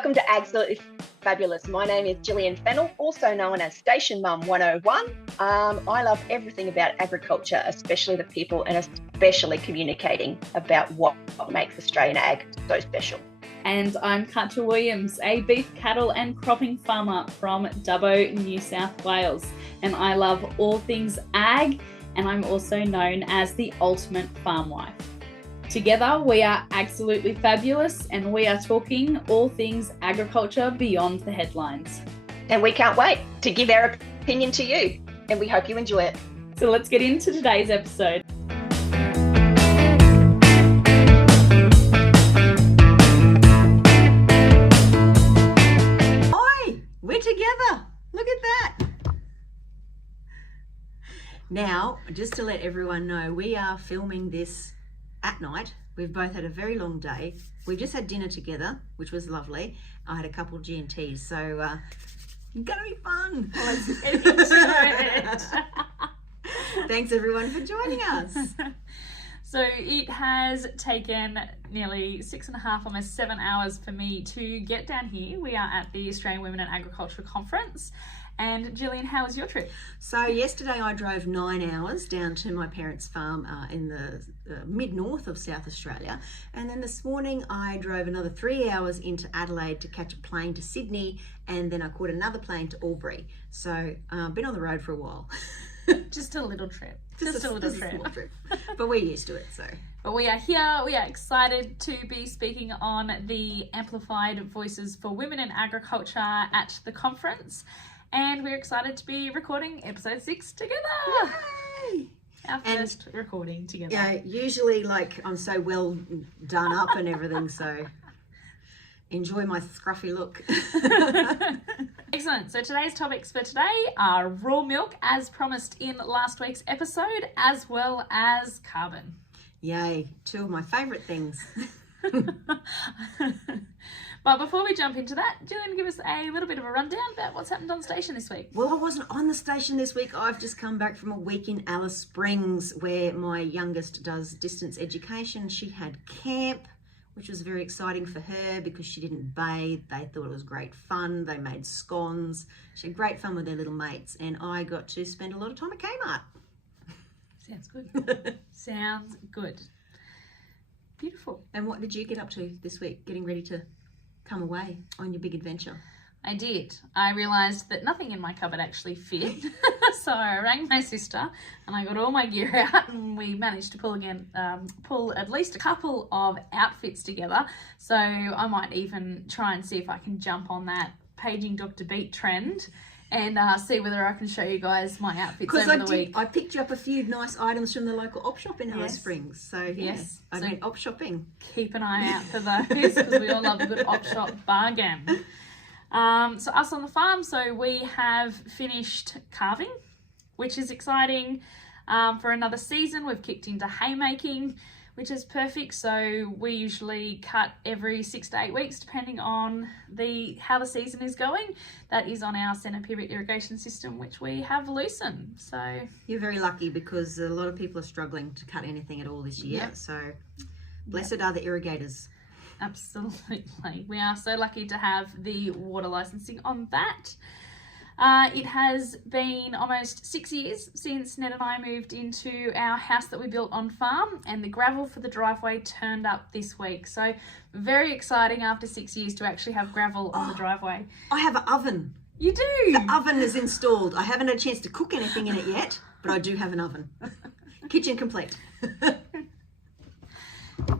Welcome to Absolutely Fabulous. My name is Gillian Fennell, also known as Station Mum 101. I love everything about agriculture, especially the people and especially communicating about what makes Australian ag so special. And I'm Katja Williams, a beef, cattle and cropping farmer from Dubbo, New South Wales. And I love all things ag, and I'm also known as the ultimate farm wife. Together, we are absolutely fabulous, and we are talking all things agriculture beyond the headlines. And we can't wait to give our opinion to you, and we hope you enjoy it. So let's get into today's episode. Oi, we're together. Look at that. Now, just to let everyone know, we are filming this at night. We've both had a very long day. We just had dinner together, which was lovely. I had a couple of G&Ts, so it's gonna be fun. Let's get into it. Thanks everyone for joining us. So it has taken nearly 6.5, almost 7 hours for me to get down here. We are at the Australian Women in Agriculture Conference. And Gillian, how was your trip? So yesterday I drove 9 hours down to my parents' farm in the mid-north of South Australia. And then this morning I drove another 3 hours into Adelaide to catch a plane to Sydney. And then I caught another plane to Albury. So I've been on the road for a while. Just a little trip. Just a little trip. But we're used to it, so. But we are here. We are excited to be speaking on the Amplified Voices for Women in Agriculture at the conference. And we're excited to be recording episode 6 together. Yay! Our first recording together. Yeah, usually like I'm so well done up and everything, so enjoy my scruffy look. Excellent. So today's topics for today are raw milk, as promised in last week's episode, as well as carbon. Yay, two of my favourite things. But before we jump into that, Gillian, give us a little bit of a rundown about what's happened on the station this week. Well, I wasn't on the station this week. I've just come back from a week in Alice Springs where my youngest does distance education. She had camp, which was very exciting for her because she didn't bathe. They thought it was great fun. They made scones. She had great fun with their little mates, and I got to spend a lot of time at Kmart. Sounds good. Sounds good. Beautiful. And what did you get up to this week, getting ready to come away on your big adventure? I did. I realised that nothing in my cupboard actually fit. So I rang my sister and I got all my gear out, and we managed to pull at least a couple of outfits together. So I might even try and see if I can jump on that paging Dr. Beat trend and see whether I can show you guys my outfits over the week. I picked you up a few nice items from the local op shop in Alice Springs. So yes, I went op shopping. Keep an eye out for those because we all love a good op shop bargain. So us on the farm, so we have finished calving, which is exciting. For another season, we've kicked into haymaking, which is perfect. So we usually cut every 6 to 8 weeks, depending on how the season is going. That is on our centre pivot irrigation system, which we have loosened. So you're very lucky because a lot of people are struggling to cut anything at all this year. Yep. So blessed are the irrigators. Absolutely. We are so lucky to have the water licensing on that. It has been almost 6 years since Ned and I moved into our house that we built on farm, and the gravel for the driveway turned up this week. So very exciting after 6 years to actually have gravel on the driveway. I have an oven. You do? The oven is installed. I haven't had a chance to cook anything in it yet, but I do have an oven. Kitchen complete.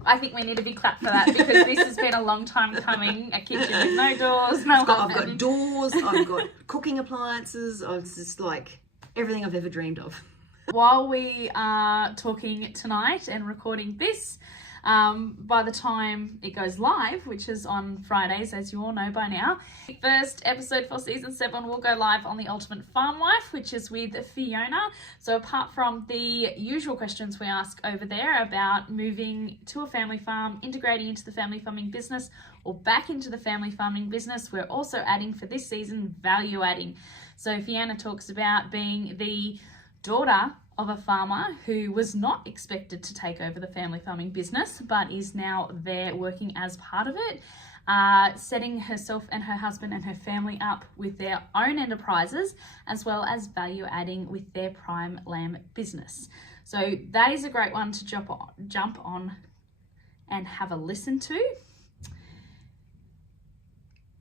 I think we need a big clap for that because this has been a long time coming. A kitchen with no doors, no oven. I've got doors, I've got cooking appliances. It's just like everything I've ever dreamed of. While we are talking tonight and recording this, by the time it goes live, which is on Fridays, as you all know by now, the first episode for season 7 will go live on the Ultimate Farm Wife, which is with Fiona. So apart from the usual questions we ask over there about moving to a family farm, integrating into the family farming business, or back into the family farming business, we're also adding for this season value adding. So Fiona talks about being the daughter of a farmer who was not expected to take over the family farming business, but is now there working as part of it. setting herself and her husband and her family up with their own enterprises, as well as value adding with their prime lamb business. So that is a great one to jump on and have a listen to.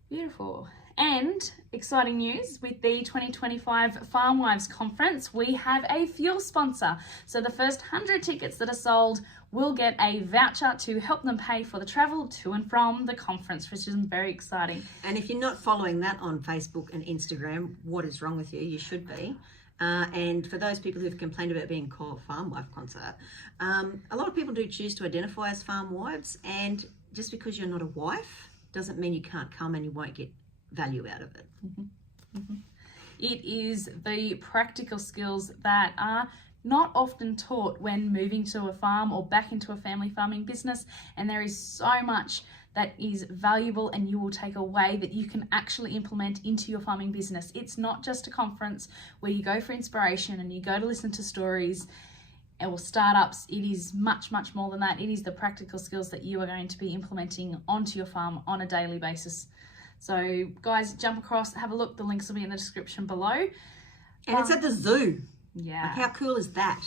Beautiful. And exciting news, with the 2025 Farm Wives Conference, we have a fuel sponsor. So the first 100 tickets that are sold will get a voucher to help them pay for the travel to and from the conference, which is very exciting. And if you're not following that on Facebook and Instagram, what is wrong with you? You should be. And for those people who've complained about being called Farm Wife Concert, a lot of people do choose to identify as farm wives, and just because you're not a wife doesn't mean you can't come and you won't get value out of it. It is the practical skills that are not often taught when moving to a farm or back into a family farming business, and there is so much that is valuable and you will take away that you can actually implement into your farming business. It's not just a conference where you go for inspiration and you go to listen to stories or startups. It is much, much more than that. It is the practical skills that you are going to be implementing onto your farm on a daily basis. So guys, jump across, have a look. The links will be in the description below. And it's at the zoo. Yeah. Like, how cool is that?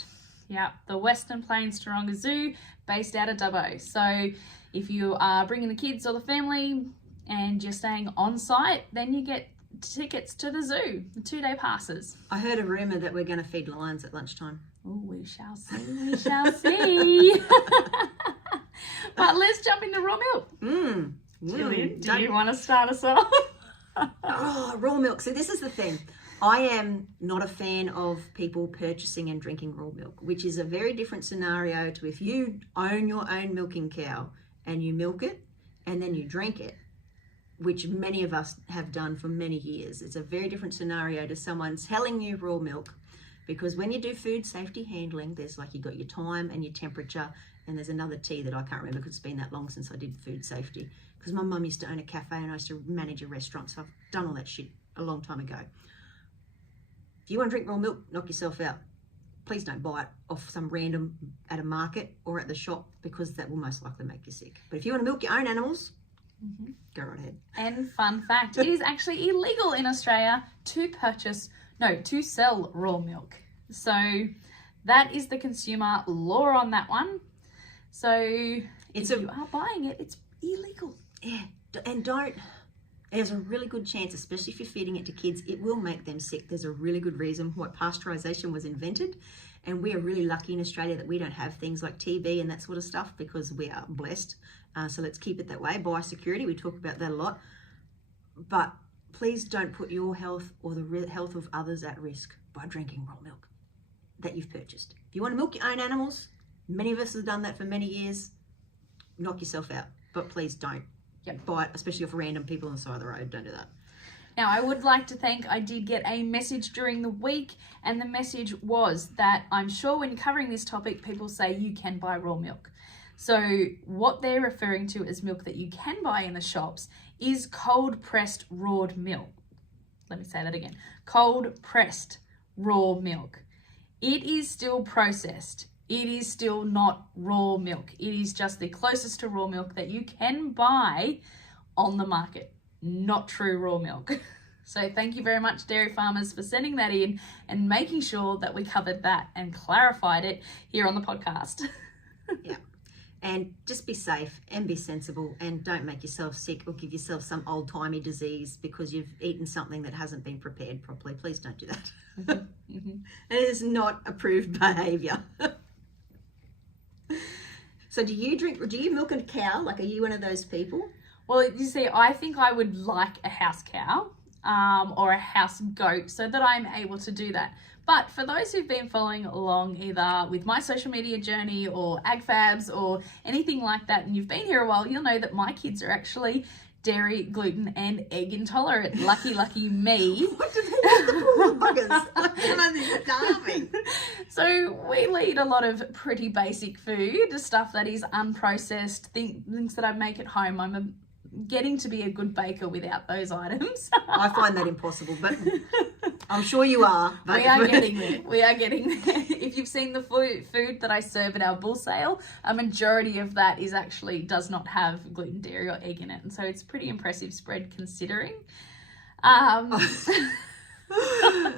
Yeah, the Western Plains Taronga Zoo, based out of Dubbo. So if you are bringing the kids or the family and you're staying on site, then you get tickets to the zoo, the 2-day passes. I heard a rumour that we're going to feed lions at lunchtime. Oh, we shall see, we shall see. But let's jump into raw milk. Gillian, do you want to start us off? Oh, raw milk. So this is the thing. I am not a fan of people purchasing and drinking raw milk, which is a very different scenario to if you own your own milking cow and you milk it and then you drink it, which many of us have done for many years. It's a very different scenario to someone selling you raw milk, because when you do food safety handling, there's like, you got your time and your temperature, and there's another T that I can't remember because it's been that long since I did food safety, because my mum used to own a cafe and I used to manage a restaurant, so I've done all that shit a long time ago. If you want to drink raw milk, knock yourself out. Please don't buy it off some random at a market or at the shop, because that will most likely make you sick. But if you want to milk your own animals, go right ahead. And fun fact, it is actually illegal in Australia to sell raw milk. So that is the consumer law on that one. So you are buying it, it's illegal. Yeah, and there's a really good chance, especially if you're feeding it to kids, it will make them sick. There's a really good reason why pasteurization was invented. And we are really lucky in Australia that we don't have things like TB and that sort of stuff, because we are blessed. So let's keep it that way. Biosecurity, we talk about that a lot. But please don't put your health or the health of others at risk by drinking raw milk that you've purchased. If you want to milk your own animals, many of us have done that for many years, knock yourself out. But please don't buy it, especially off random people on the side of the road. Don't do that. Now, I would like to thank, I did get a message during the week, and the message was that I'm sure when covering this topic, people say you can buy raw milk. So what they're referring to as milk that you can buy in the shops is cold pressed raw milk. Let me say that again. Cold pressed raw milk. It is still processed. It is still not raw milk. It is just the closest to raw milk that you can buy on the market. Not true raw milk. So thank you very much, dairy farmers, for sending that in and making sure that we covered that and clarified it here on the podcast. Yeah. And just be safe and be sensible, and don't make yourself sick or give yourself some old-timey disease because you've eaten something that hasn't been prepared properly. Please don't do that. It is not approved behaviour. So do you milk a cow? Like, are you one of those people? Well, you see, I think I would like a house cow or a house goat so that I'm able to do that. But for those who've been following along either with my social media journey or AgFabs or anything like that, and you've been here a while, you'll know that my kids are actually dairy, gluten, and egg intolerant. Lucky me. What do they do, the poor buggers? Like, they're starving. So we eat a lot of pretty basic food, stuff that is unprocessed, things that I make at home. I'm getting to be a good baker without those items. I find that impossible, but I'm sure you are. But we are getting there. We are getting there. if you've seen the food that I serve at our bull sale, a majority of that does not have gluten, dairy or egg in it. And so it's a pretty impressive spread considering.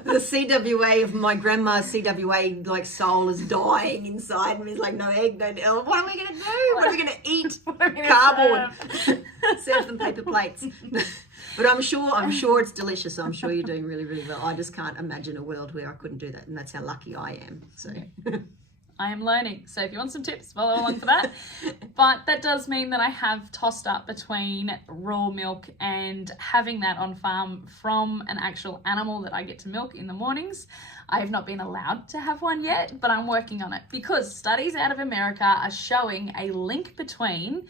The CWA of my grandma's CWA like soul is dying inside me. It's like, no egg, no. What are we gonna do? What are we gonna eat? Cardboard. Serve them paper plates. But I'm sure it's delicious. I'm sure you're doing really, really well. I just can't imagine a world where I couldn't do that, and that's how lucky I am. So. I am learning. So if you want some tips, follow along for that. But that does mean that I have tossed up between raw milk and having that on farm from an actual animal that I get to milk in the mornings. I have not been allowed to have one yet, but I'm working on it because studies out of America are showing a link between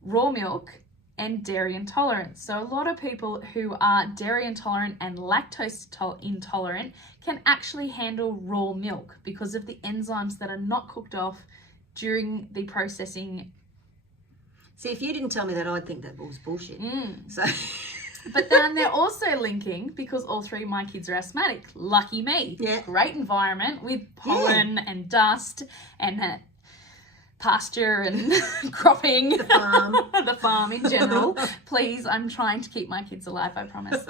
raw milk and dairy intolerance. So a lot of people who are dairy intolerant and lactose intolerant can actually handle raw milk because of the enzymes that are not cooked off during the processing. See, if you didn't tell me that, I'd think that was bullshit. So, but then they're also linking, because all three of my kids are asthmatic. Lucky me. Yeah. Great environment with pollen and dust and pasture and cropping, the farm in general. Please, I'm trying to keep my kids alive, I promise.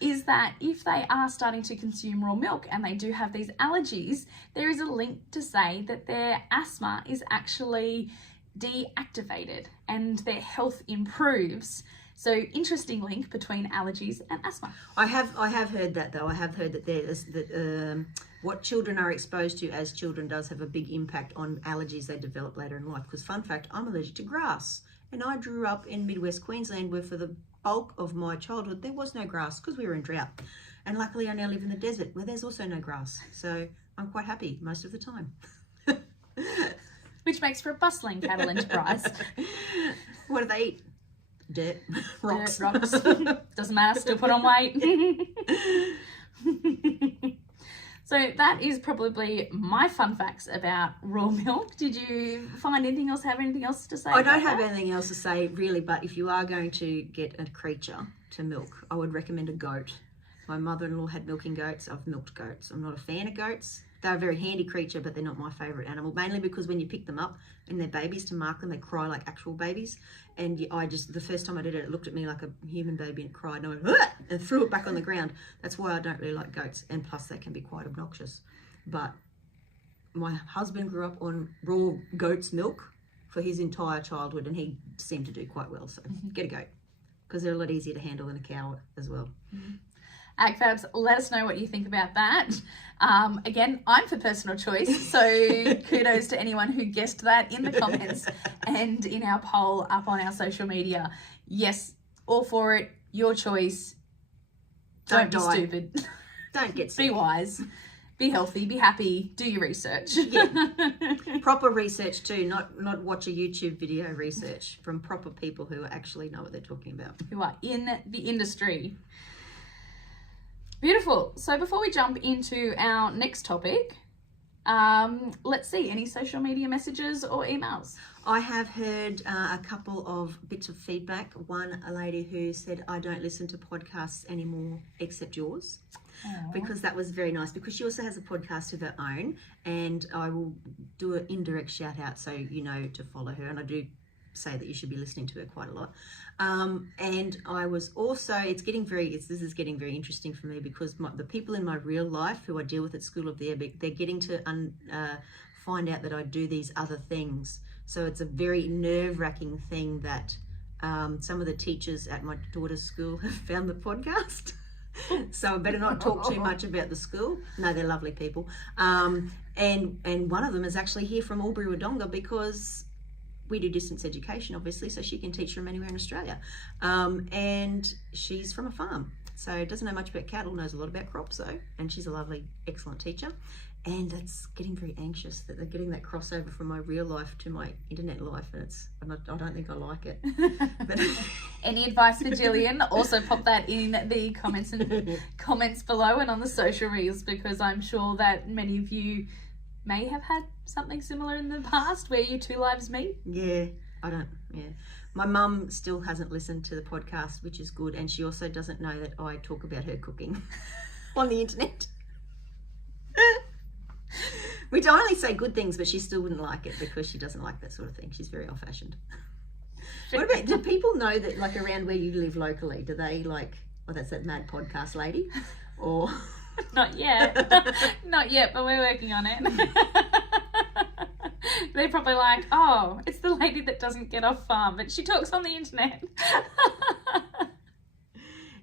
Is that if they are starting to consume raw milk and they do have these allergies, there is a link to say that their asthma is actually deactivated and their health improves. So interesting link between allergies and asthma. I have heard that though. I have heard that there's what children are exposed to as children does have a big impact on allergies they develop later in life. Because fun fact, I'm allergic to grass, and I grew up in Midwest Queensland where for the bulk of my childhood there was no grass because we were in drought. And luckily I now live in the desert where there's also no grass. So I'm quite happy most of the time. Which makes for a bustling cattle enterprise. What do they eat? Dirt, rocks. Doesn't matter, still put on weight. So that is probably my fun facts about raw milk. Did you find anything else, have anything else to say? I don't have anything else to say really, but if you are going to get a creature to milk, I would recommend a goat. My mother-in-law had milking goats. I've milked goats. I'm not a fan of goats. They're a very handy creature, but they're not my favourite animal, mainly because when you pick them up and they're babies, to mark them, they cry like actual babies. And the first time I did it, it looked at me like a human baby and cried, and I went, "Ugh!" and threw it back on the ground. That's why I don't really like goats, and plus they can be quite obnoxious. But my husband grew up on raw goat's milk for his entire childhood, and he seemed to do quite well. So get a goat, because they're a lot easier to handle than a cow as well. AgFabs, let us know what you think about that. Again, I'm for personal choice, so kudos to anyone who guessed that in the comments and in our poll up on our social media. Yes, all for it, your choice. Don't be stupid. Don't get sick. Be wise. Be healthy, be happy, do your research. Yeah. Proper research too, not watch a YouTube video research from proper people who actually know what they're talking about. Who are in the industry. Beautiful. So before we jump into our next topic, let's see, any social media messages or emails? I have heard a couple of bits of feedback. One, a lady who said, I don't listen to podcasts anymore except yours. Aww. Because that was very nice, because she also has a podcast of her own, and I will do an indirect shout out so you know to follow her, and I do say that you should be listening to her quite a lot. And I was also, this is getting very interesting for me, because the people in my real life who I deal with at school they're getting to find out that I do these other things. So it's a very nerve-wracking thing that some of the teachers at my daughter's school have found the podcast. So I better not talk too much about the school. No, they're lovely people. And one of them is actually here from Albury-Wodonga, because we do distance education, obviously, so she can teach from anywhere in Australia. And she's from a farm, so doesn't know much about cattle, knows a lot about crops though, and she's a lovely, excellent teacher. And that's getting very anxious that they're getting that crossover from my real life to my internet life, and I don't think I like it. But any advice for Gillian? Also pop that in the comments below and on the social reels, because I'm sure that many of you may have had something similar in the past where your two lives meet. Yeah. My mum still hasn't listened to the podcast, which is good, and she also doesn't know that I talk about her cooking on the internet. We'd only say good things, but she still wouldn't like it because she doesn't like that sort of thing. She's very old-fashioned. What about, do people know that, like, around where you live locally, do they like, well, that's that mad podcast lady? Or... Not yet. Not yet, but we're working on it. They're probably like, oh, it's the lady that doesn't get off farm, but she talks on the internet.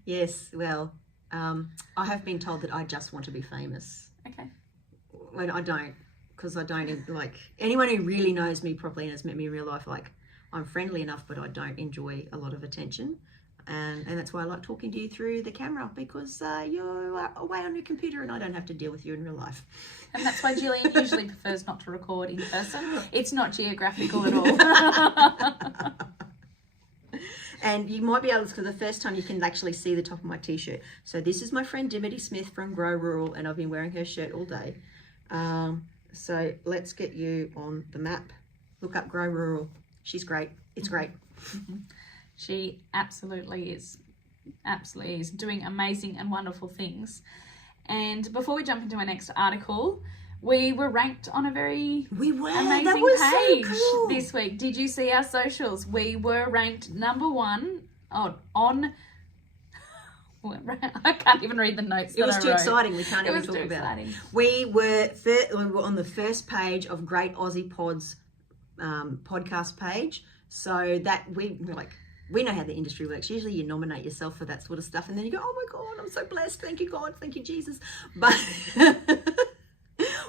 Yes, well, I have been told that I just want to be famous. Okay. Well, I don't, because I don't, like, anyone who really knows me properly and has met me in real life, like, I'm friendly enough, but I don't enjoy a lot of attention. And that's why I like talking to you through the camera, because you're away on your computer and I don't have to deal with you in real life. And that's why Gillian usually prefers not to record in person. It's not geographical at all. And you might be able to, for the first time, you can actually see the top of my t-shirt. So this is my friend Dimity Smith from Grow Rural, and I've been wearing her shirt all day. So let's get you on the map. Look up Grow Rural. She's great. It's great. She absolutely is doing amazing and wonderful things. And before we jump into our next article, we were ranked on a very amazing page so cool. This week. Did you see our socials? We were ranked number 1 on I can't even read the notes. It was too exciting. We can't even talk about exciting. it. We were on the first page of Great Aussie Pods podcast page. So that we know how the industry works. Usually you nominate yourself for that sort of stuff and then you go, oh my God, I'm so blessed. Thank you, God. Thank you, Jesus. But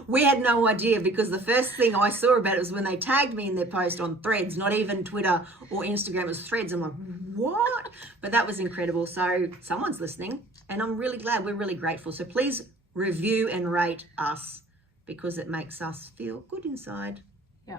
we had no idea, because the first thing I saw about it was when they tagged me in their post on Threads, not even Twitter or Instagram, it was Threads. I'm like, what? But that was incredible. So someone's listening and I'm really glad. We're really grateful. So please review and rate us, because it makes us feel good inside. Yeah.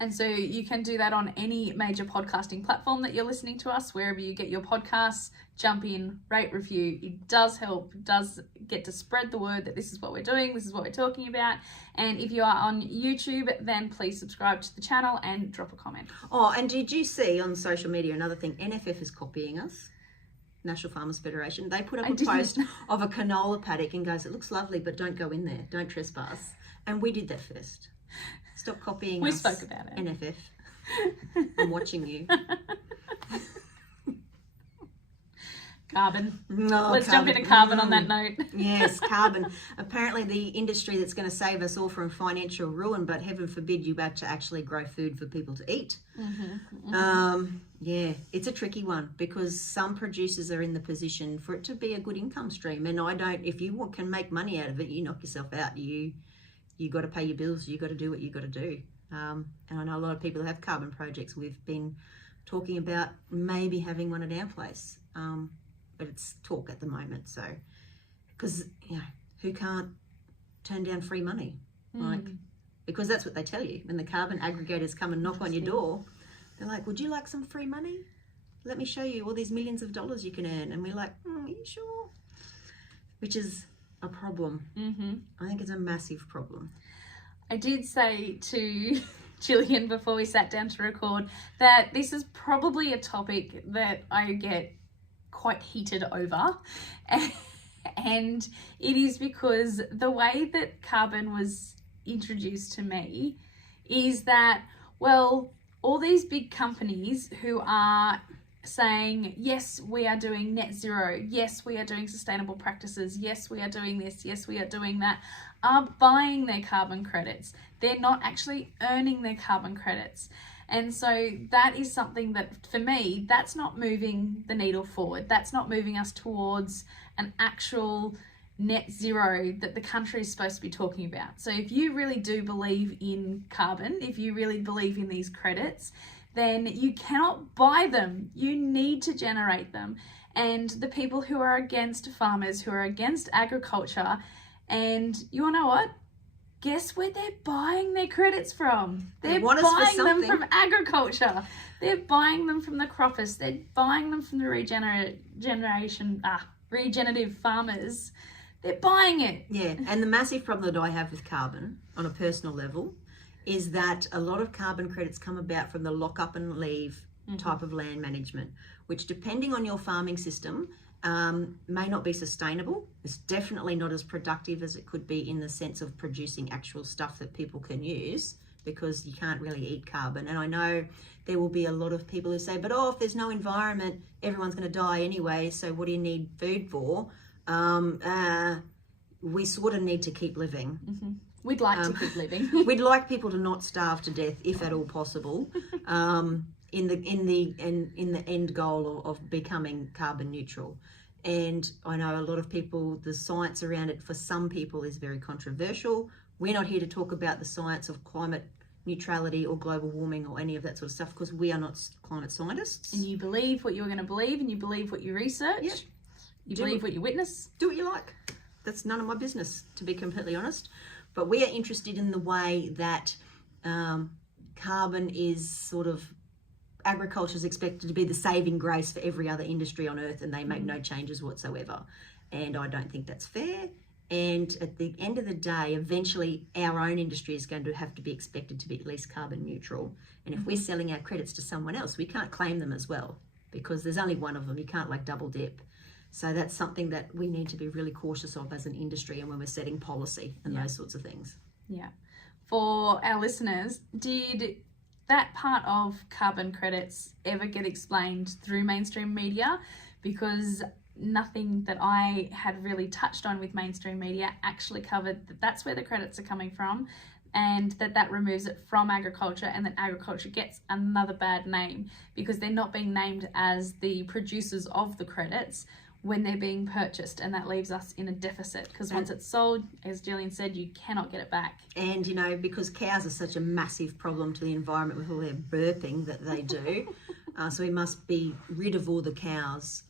And so you can do that on any major podcasting platform that you're listening to us, wherever you get your podcasts. Jump in, rate, review. It does help, it does get to spread the word that this is what we're doing, this is what we're talking about. And if you are on YouTube, then please subscribe to the channel and drop a comment. Oh, and did you see on social media another thing? NFF is copying us. National Farmers Federation. They put up a post of a canola paddock and goes, it looks lovely, but don't go in there. Don't trespass. And we did that first. Stop copying us. We spoke about it. NFF. I'm watching you. Carbon. No, Let's jump into carbon on that note. Yes, carbon. Apparently the industry that's going to save us all from financial ruin, but heaven forbid you have to actually grow food for people to eat. Yeah, it's a tricky one, because some producers are in the position for it to be a good income stream. And I don't, if you can make money out of it, you knock yourself out. You got to pay your bills. You got to do what you got to do. And I know a lot of people have carbon projects. We've been talking about maybe having one at our place. But it's talk at the moment. So, because, you know, who can't turn down free money? Like, because that's what they tell you. When the carbon aggregators come and knock on your door, they're like, would you like some free money? Let me show you all these millions of dollars you can earn. And we're like, are you sure? Which is a problem. I think it's a massive problem. I did say to Gillian before we sat down to record that this is probably a topic that I get quite heated over, and it is because the way that carbon was introduced to me is that, well, all these big companies who are saying, yes, we are doing net zero, yes, we are doing sustainable practices, yes, we are doing this, yes, we are doing that, are buying their carbon credits. They're not actually earning their carbon credits. And so that is something that, for me, that's not moving the needle forward. That's not moving us towards an actual net zero that the country is supposed to be talking about. So if you really do believe in carbon, if you really believe in these credits, then you cannot buy them. You need to generate them. And the people who are against farmers, who are against agriculture, and you wanna know what? Guess where they're buying their credits from? They're buying them from agriculture. They're buying them from the croppers. They're buying them from the regenerative farmers. They're buying it. Yeah, and the massive problem that I have with carbon on a personal level is that a lot of carbon credits come about from the lock up and leave type of land management, which, depending on your farming system may not be sustainable. It's definitely not as productive as it could be in the sense of producing actual stuff that people can use, because you can't really eat carbon. And I know there will be a lot of people who say, but if there's no environment, everyone's going to die anyway, so what do you need food for? We sort of need to keep living. Mm-hmm. We'd like to keep living. We'd like people to not starve to death, if at all possible, in the end goal of becoming carbon neutral. And I know a lot of people, the science around it for some people is very controversial. We're not here to talk about the science of climate neutrality or global warming or any of that sort of stuff, because we are not climate scientists. And you believe what you're going to believe, and you believe what you research. Yep. You believe what you witness. Do what you like. That's none of my business, to be completely honest. But we are interested in the way that carbon is sort of, agriculture is expected to be the saving grace for every other industry on earth, and they make no changes whatsoever. And I don't think that's fair. And at the end of the day, eventually our own industry is going to have to be expected to be at least carbon neutral. And if we're selling our credits to someone else, we can't claim them as well, because there's only one of them. You can't like double dip. So that's something that we need to be really cautious of as an industry, and when we're setting policy and those sorts of things. Yeah. For our listeners, did that part of carbon credits ever get explained through mainstream media? Because nothing that I had really touched on with mainstream media actually covered that that's where the credits are coming from, and that removes it from agriculture, and that agriculture gets another bad name because they're not being named as the producers of the credits when they're being purchased, and that leaves us in a deficit, because once it's sold, as Gillian said, you cannot get it back. And, you know, because cows are such a massive problem to the environment with all their burping that they do, so we must be rid of all the cows.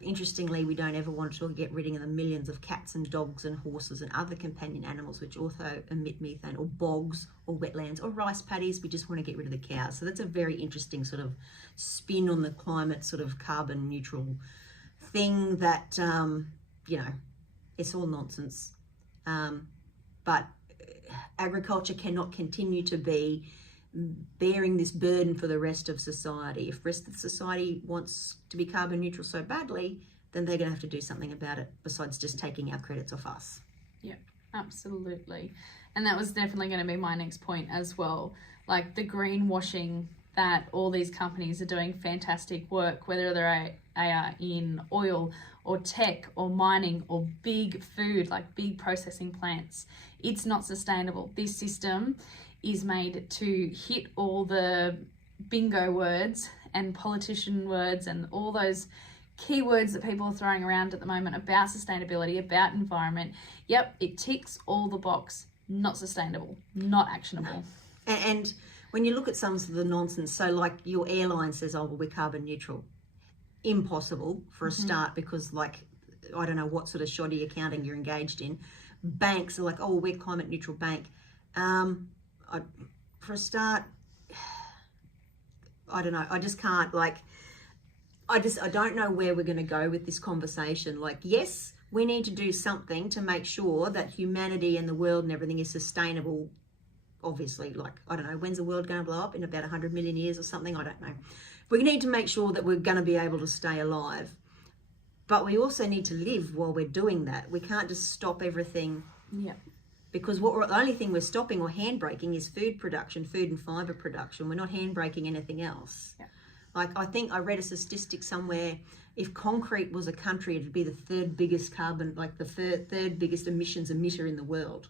Interestingly, we don't ever want to get rid of the millions of cats and dogs and horses and other companion animals which also emit methane, or bogs or wetlands or rice paddies. We just want to get rid of the cows. So that's a very interesting sort of spin on the climate sort of carbon neutral thing that, you know, it's all nonsense. But agriculture cannot continue to be bearing this burden for the rest of society. If the rest of society wants to be carbon neutral so badly, then they're going to have to do something about it besides just taking our credits off us. Yeah, absolutely. And that was definitely going to be my next point as well. Like the greenwashing that all these companies are doing fantastic work, whether they are in oil or tech or mining or big food, like big processing plants. It's not sustainable. This system is made to hit all the bingo words and politician words and all those keywords that people are throwing around at the moment about sustainability, about environment. Yep, it ticks all the box. Not sustainable, not actionable. And when you look at some of the nonsense, so like your airline says, oh, well, we're carbon neutral. Impossible for a start, because like, I don't know what sort of shoddy accounting you're engaged in. Banks are like, oh, we're climate neutral bank. For a start, I don't know. I just can't, like, I don't know where we're going to go with this conversation. Like, yes, we need to do something to make sure that humanity and the world and everything is sustainable. Obviously, like, I don't know, when's the world going to blow up? In about 100 million years or something? I don't know. We need to make sure that we're going to be able to stay alive. But we also need to live while we're doing that. We can't just stop everything. Yeah. Because the only thing we're stopping or handbraking is food production, food and fibre production. We're not handbraking anything else. Yeah. Like, I think I read a statistic somewhere, if concrete was a country, it'd be the third biggest carbon, like the third biggest emissions emitter in the world.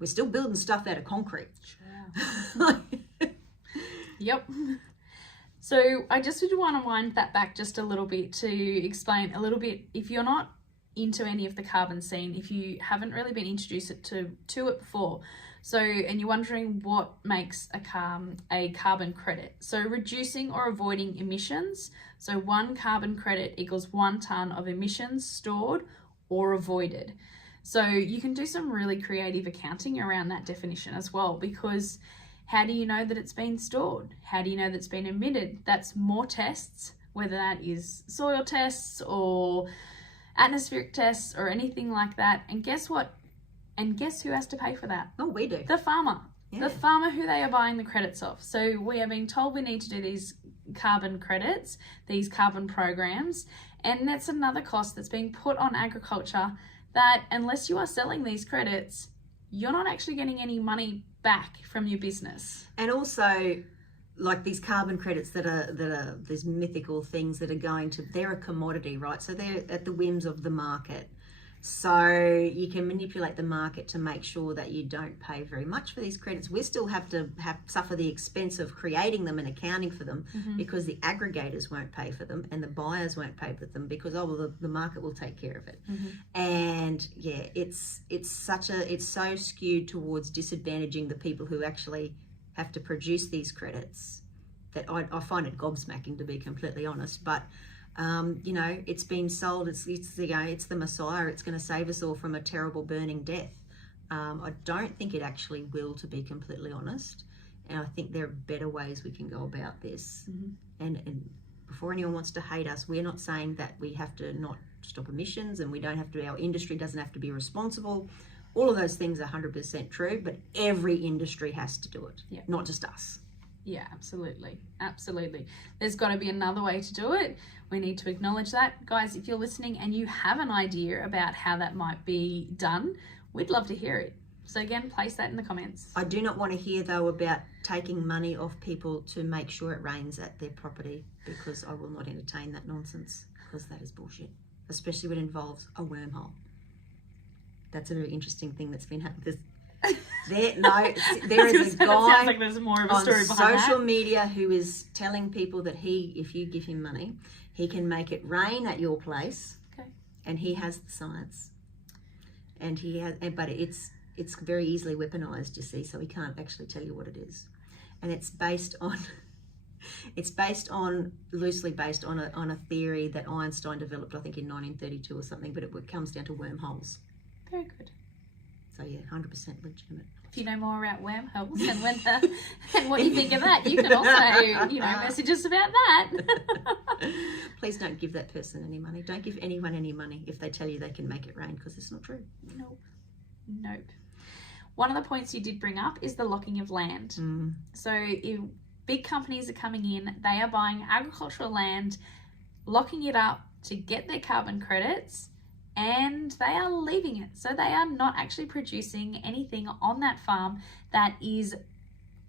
We're still building stuff out of concrete. Sure. Yep. So I just would want to wind that back just a little bit to explain a little bit, if you're not into any of the carbon scene, if you haven't really been introduced to it before, so, and you're wondering what makes a carbon credit. So reducing or avoiding emissions. So 1 carbon credit equals 1 tonne of emissions stored or avoided. So you can do some really creative accounting around that definition as well, because how do you know that it's been stored? How do you know that it's been emitted? That's more tests, whether that is soil tests or atmospheric tests or anything like that. And guess what? And guess who has to pay for that? Oh, we do. The farmer. Yeah. The farmer who they are buying the credits off. So we are being told we need to do these carbon credits, these carbon programs, And that's another cost that's being put on agriculture, that unless you are selling these credits, you're not actually getting any money back from your business. And also, like these carbon credits that are these mythical things that are they're a commodity, right? So they're at the whims of the market. So you can manipulate the market to make sure that you don't pay very much for these credits. We still have to suffer the expense of creating them and accounting for them, because the aggregators won't pay for them and the buyers won't pay for them, because the market will take care of it. And yeah, it's so skewed towards disadvantaging the people who actually have to produce these credits that I find it gobsmacking, to be completely honest. But it's been sold. It's the Messiah. It's going to save us all from a terrible burning death. I don't think it actually will, to be completely honest. And I think there are better ways we can go about this. And before anyone wants to hate us, we're not saying that we have to not stop emissions, and our industry doesn't have to be responsible. All of those things are 100% true, but every industry has to do it, not just us. Yeah, absolutely. Absolutely. There's got to be another way to do it. We need to acknowledge that. Guys, if you're listening and you have an idea about how that might be done, we'd love to hear it. So again, place that in the comments. I do not want to hear, though, about taking money off people to make sure it rains at their property, because I will not entertain that nonsense, because that is bullshit, especially when it involves a wormhole. That's a very interesting thing that's been happening. There is a guy sounds like there's more of a story on behind social that. media who is telling people that if you give him money, he can make it rain at your place. Okay. And he has the science, and but it's very easily weaponized, you see, so he can't actually tell you what it is. And it's loosely based on a theory that Einstein developed, I think in 1932 or something, but it comes down to wormholes. Very good. So yeah, 100% legitimate. If you know more about wormholes and what you think of that, you can also, message us about that. Please don't give that person any money. Don't give anyone any money if they tell you they can make it rain, because it's not true. Nope. One of the points you did bring up is the locking of land. So if big companies are coming in, they are buying agricultural land, locking it up to get their carbon credits, and they are leaving it. So they are not actually producing anything on that farm that is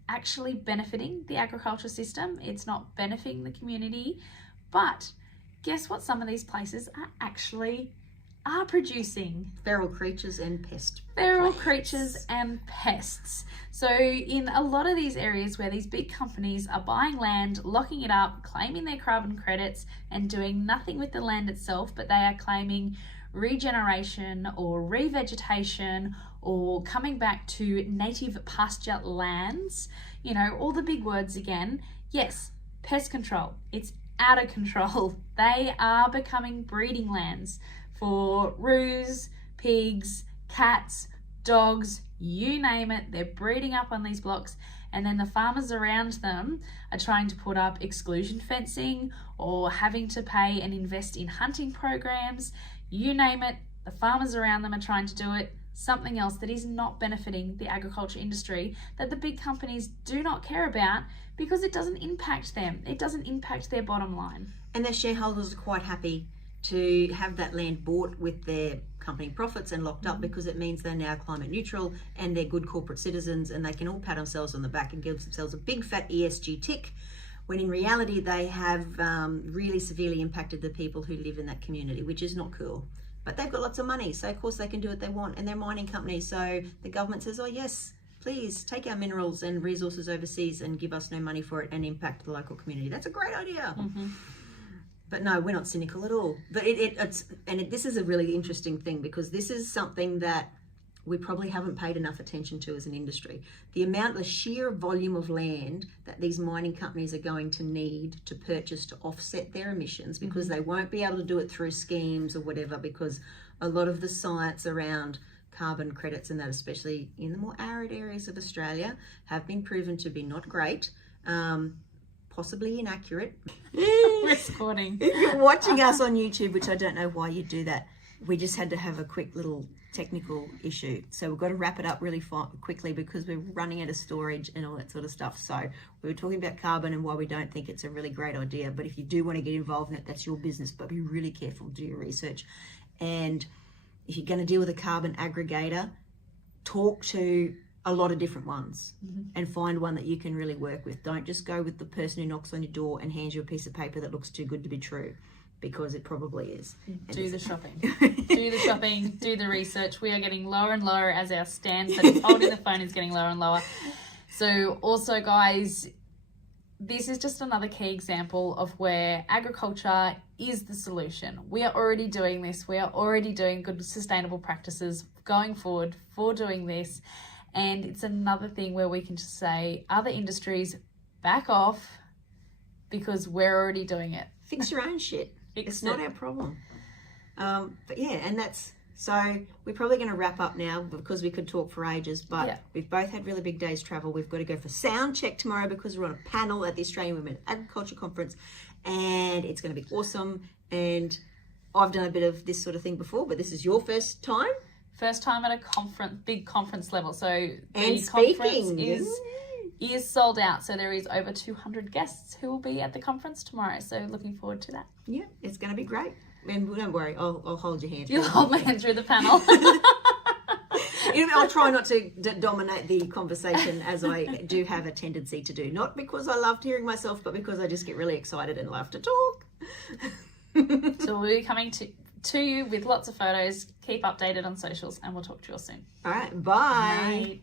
actually benefiting the agriculture system. It's not benefiting the community. But guess what some of these places are producing? Feral creatures and pests. So in a lot of these areas where these big companies are buying land, locking it up, claiming their carbon credits, and doing nothing with the land itself, but they are claiming regeneration or revegetation or coming back to native pasture lands, all the big words again. Yes, pest control. It's out of control. They are becoming breeding lands for roos, pigs, cats, dogs, you name it. They're breeding up on these blocks, and then the farmers around them are trying to put up exclusion fencing or having to pay and invest in hunting programs. You name it, the farmers around them are trying to do it. Something else that is not benefiting the agriculture industry, that the big companies do not care about because it doesn't impact them. It doesn't impact their bottom line. And their shareholders are quite happy to have that land bought with their company profits and locked up, because it means they're now climate neutral and they're good corporate citizens, and they can all pat themselves on the back and give themselves a big fat ESG tick, when in reality they have really severely impacted the people who live in that community, which is not cool. But they've got lots of money, so of course they can do what they want, and they're mining companies, so the government says, oh yes, please take our minerals and resources overseas and give us no money for it and impact the local community. That's a great idea. But no, we're not cynical at all. But this is a really interesting thing, because this is something that we probably haven't paid enough attention to as an industry. The sheer volume of land that these mining companies are going to need to purchase to offset their emissions, because they won't be able to do it through schemes or whatever, because a lot of the science around carbon credits and that, especially in the more arid areas of Australia, have been proven to be not great, possibly inaccurate. Recording. If you're watching us on YouTube, which I don't know why you do that, we just had to have a quick little technical issue. So we've got to wrap it up really quickly because we're running out of storage and all that sort of stuff. So we were talking about carbon and why we don't think it's a really great idea. But if you do want to get involved in it, that's your business. But be really careful, do your research. And if you're going to deal with a carbon aggregator, talk to a lot of different ones and find one that you can really work with. Don't just go with the person who knocks on your door and hands you a piece of paper that looks too good to be true, because it probably is. Do the shopping. Do the shopping, do the research. We are getting lower and lower as our stand that is holding the phone is getting lower and lower. So also, guys, this is just another key example of where agriculture is the solution. We are already doing this. We are already doing good sustainable practices going forward for doing this. And it's another thing where we can just say, other industries, back off, because we're already doing it. Fix your own shit. It's not our problem. But yeah, and that's, so we're probably going to wrap up now because we could talk for ages, but we've both had really big days travel. We've got to go for sound check tomorrow because we're on a panel at the Australian Women Agriculture Conference, and it's going to be awesome. And I've done a bit of this sort of thing before, but this is your first time. First time at a conference, big conference level. So and the speaking conference is sold out. So there is over 200 guests who will be at the conference tomorrow. So looking forward to that. Yeah, it's going to be great. And don't worry, I'll hold your hand. You'll hold my hand through the panel. I'll try not to dominate the conversation, as I do have a tendency to do. Not because I loved hearing myself, but because I just get really excited and love to talk. So we'll be coming to you with lots of photos. Keep updated on socials, and we'll talk to you all soon. All right, bye. Bye.